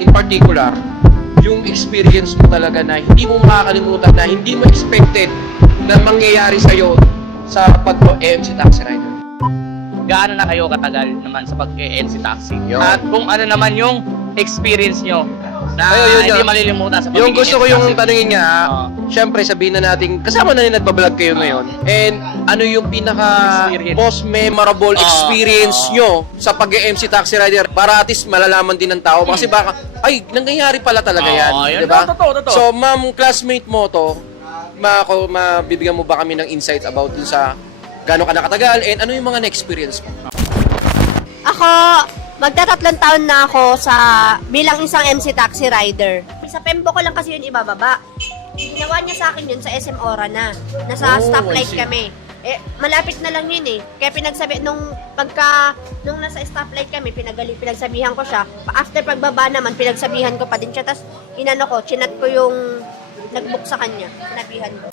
in particular, yung experience mo talaga na hindi mo makakalimutan, na hindi mo expected na mangyayari sa'yo sa pag-MC Taxi Rider? Gaano na kayo katagal naman sa pag-MC Taxi? Yun. At kung ano naman yung experience nyo na Ayun, hindi yun. malilimutan sa Yung gusto ko yung tanungin nga, Oo. syempre sabihin na natin, kasama na rin nagbablog kayo ngayon, and ano yung pinaka Experience. most memorable experience nyo sa pag-MC Taxi Rider para at least malalaman din ng tao, kasi baka, ay, nangyayari pala talaga yan, yun. di ba? Totoo. So, ma'am, classmate mo to, mabibigyan mo ba kami ng insights about dun sa gano'n ka nakatagal, and ano yung mga na-experience mo? Ako, magtatatlong taon na ako bilang isang MC Taxi Rider. Sa Pembo ko lang kasi yun ibababa. Ginawa niya sa akin yun sa SM Ora na. Nasa Oh, stoplight I see. kami. Eh, malapit na lang yun eh. Kaya nung nasa stoplight kami, pinagsabihan ko siya. After pagbaba naman, pinagsabihan ko pa din siya. Tapos, chinat ko yung nag-book sa kanya. Sinabihan ko.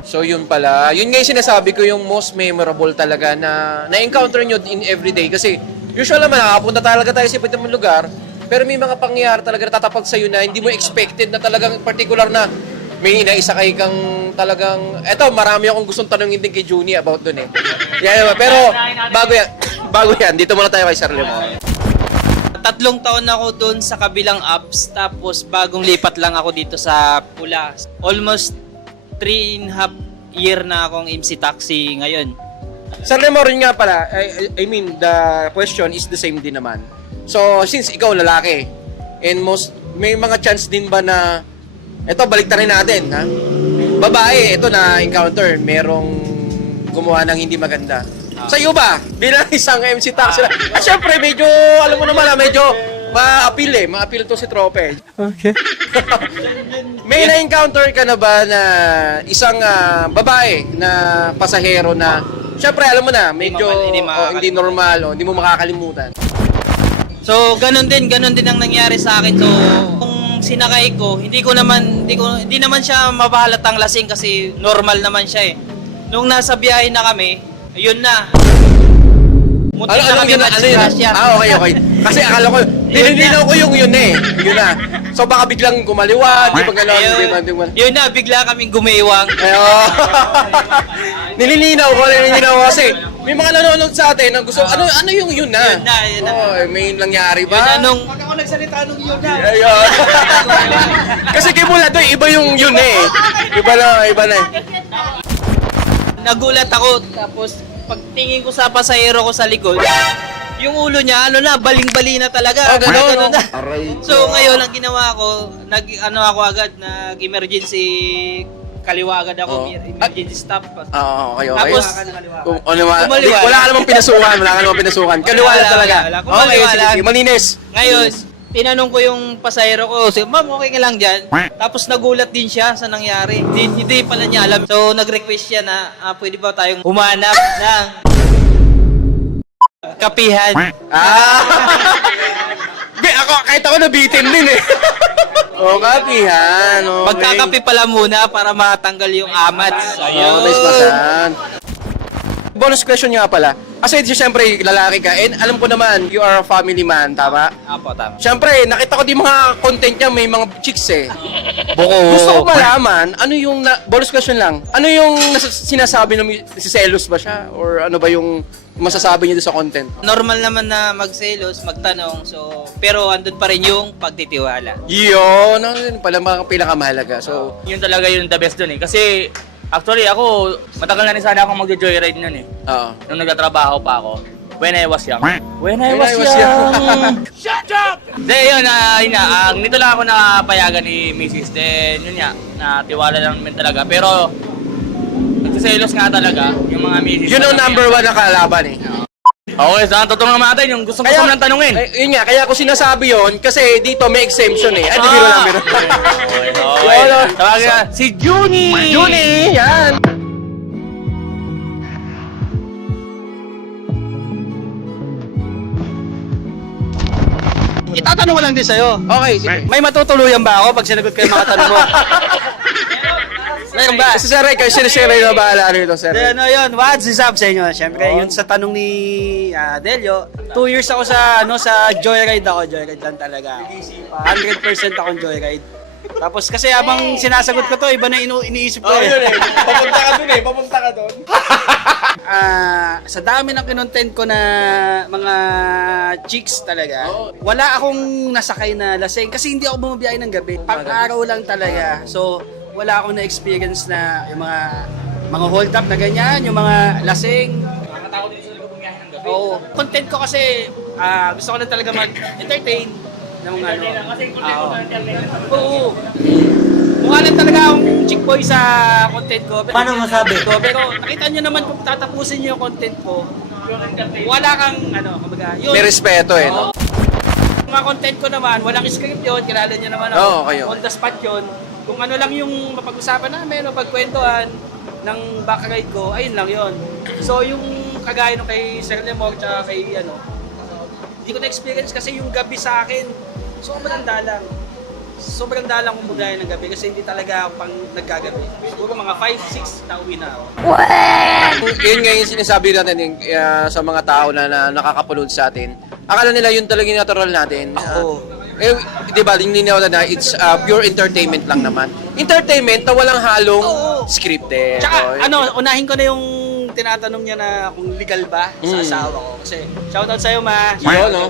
So yun pala, yun nga yung sinasabi ko, yung most memorable talaga na-encounter nyo in everyday. Kasi usual naman, nakapunta talaga tayo sa iba't ibang lugar, pero may mga pangyayari talaga na tatapag sa'yo na hindi mo expected na talagang particular na may inaisakay kang talagang, eto, marami akong gustong tanongin din kay Junie about dun eh. Yeah, pero bago yan, dito muna tayo kay Sir Lemon. 3 taon ako doon sa kabilang apps, tapos bagong lipat lang ako dito sa Pula. Almost 3.5 year na akong MC Taxi ngayon. Sir Lemon rin nga pala, I mean, the question is the same din naman. So, since ikaw lalaki, and may mga chance din ba na, eto, baliktarin natin, ha? Babae, ito na encounter, merong gumawa ng hindi maganda. Sa iyo ba? Bilang isang MC Taxi. At syempre, medyo, alam mo naman, medyo ma-appeal to si Trope. Okay. May na-encounter ka na ba na isang babae na pasahero na, syempre, alam mo na, medyo hindi normal, hindi mo makakalimutan. So, ganun din ang nangyari sa akin. So, kung sinakay ko, hindi naman siya mabahalatang lasing kasi normal naman siya eh. Nung nasa biyahe na kami, yun na. Muntik na kami na-disgrasya. Okay. Kasi akala ko, nililinaw ko yung yun eh. Yun na. So baka biglang kumaliwa, di ba gano'n? Yun na, bigla kaming gumiwang. Nililinaw ko kasi may mga nanonood sa atin na gusto, ano yung yun na? Yun na. Oh, may nangyari Yun ba? na nung... Ayun. Kasi kay Mula to, iba yung yun eh. Iba na eh. Nagulat ako, tapos pagtingin ko sa pasahero ko sa likod, yung ulo niya, baling-bali na talaga. Ganun na. So ngayon, ang ginawa ko, nag-emergency, kaliwa agad ako, emergency stop. Okay. Tapos, kumaliwa. Wala ka namang pinasukan. Kaliwa lang talaga. Wala. Kumaliwa Okay, lang. sige. Malinis. Ngayon, tinanong ko yung pasahero ko, ma'am, okay ka lang dyan? Tapos nagulat din siya sa nangyari. Hindi pala niya alam. So, nag-request siya na, pwede ba tayong humanap ng kapihan? Kahit ako nabitin din eh. Kapihan. Okay. Magkakape pala muna para matanggal yung amats. Ayun. Nice basan. Bonus question nga pala. Kasi siyempre, lalaki ka, and alam ko naman, you are a family man, tama? Apo, tama. Siyempre, nakita ko di mga content niya, may mga chicks eh. Buko. Gusto ko malaman, ano yung, bonus question lang, ano yung sinasabi ng, selos ba siya? Or ano ba yung masasabi niya doon sa content? Normal naman na magselos, magtanong, so, pero andun pa rin yung pagtitiwala. Yun, ano pala mga pinakamahalaga. So, Yun talaga yung the best dun eh. Kasi actually ako, matagal na rin sana akong mag-joyride nun eh. oo. Nung nagtatrabaho pa ako. When I was young. When I When was I was young. Shut up! Yun nga, nito lang ako nakapayagan ni Mrs. Then, yun nga, natiwala lang namin talaga. Pero, nagsiselos nga talaga yung mga Mrs. Yun ang number 1 na kalaban eh. Okay, saan totoo naman natin yung gusto mo lang tanungin. Yun nga, kaya ko sinasabi yun, kasi dito may exemption eh. Ay, biro lang. Okay. Tawagin na, si Junie! Junie, yan! Itatanong ko lang din sa'yo. Okay, sige. May matutuluyan ba ako pag sinagot ko yung mga tanong mo? Meron ba? Si Sir Ray, kayo si Sir Ray na bahala rito, Sir Ray. Ano yun, what's up sa inyo? Siyempre, yun sa tanong ni Delio, 2 years ako sa Joyride ako. Joyride lang talaga. 100% akong Joyride. Tapos kasi habang sinasagot ko to, iba na iniisip ko eh. Papunta ka doon. Sa dami ng kinontent ko na mga chicks talaga, wala akong nasakay na lasing kasi hindi ako bumabiyahe ng gabi. Pang-araw lang talaga. So, wala akong na-experience na yung mga hold up na ganyan, yung mga lasing. Nakakatakot din sila bumiyahe ng gabi. Oo. Content ko kasi gusto ko lang talaga mag-entertain ng mga ano. Kasi content ko na entertainment. Oo. Mukha lang talaga akong chick boy sa content ko. Paano masabi? Pero nakita nyo naman kung tatapusin nyo yung content ko, wala kang kumbaga, yun. May respeto eh, no? Mga content ko naman, walang script yun, kilala nyo naman ako. Oo, kayo. On the spot yun. Kung ano lang yung mapag-usapan namin o pagkwentuhan ng backride ko, ayun lang yun. So yung kagaya nung kay Sir Lemor tsaka kay hindi ko na-experience kasi yung gabi sa akin, sobrang dalang. Sobrang dalang kong bumiyahe ng gabi kasi hindi talaga ako pang naggagabi. Siguro mga 5-6 na uwi na ako. Yun nga yung sinasabi natin sa mga tao na nakakapanood sa atin. Akala nila yun talaga yung natural natin. Di ba, lininaw na it's pure entertainment lang naman. Entertainment na walang halong scripted. Tsaka unahin ko na yung tinatanong niya na kung legal ba sa asawa ko. Kasi shoutout sa'yo, ma. Yun, no?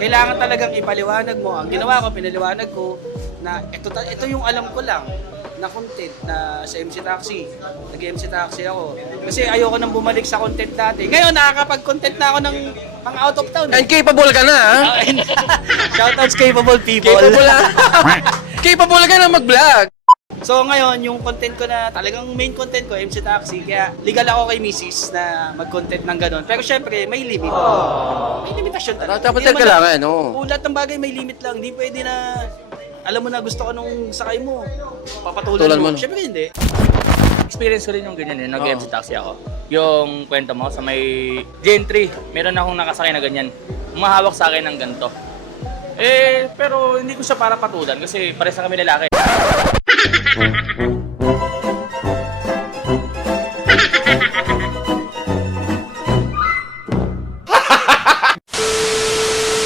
Kailangan talagang ipaliwanag mo. Ang ginawa ko, pinaliwanag ko na ito yung alam ko lang na content na sa MC Taxi. Nag-MC Taxi ako. Kasi ayoko nang bumalik sa content dati. Ngayon, nakakapag-content na ako ng pang out of town. And capable ka na, ha? Shoutouts capable people. Capable na. Capable ka na mag-vlog. So ngayon, yung content ko na talagang main content ko, MC Taxi, kaya legal ako kay Mrs. na mag-content ng ganon. Pero syempre, may limit. May limitasyon talaga. Dapat Hindi naman kailangan, no? Lahat ng bagay may limit lang. Hindi pwede na, alam mo na gusto ko nung sakay mo, papatulan Tulan mo. mo, no? Syempre hindi. Experience ko rin yung ganyan nag-MC taxi ako. Yung kwento mo sa may Gen 3, meron akong nakasakay na ganyan. Umahawak sa akin ng ganito. Pero hindi ko siya para patulan kasi pares na kami lalaki.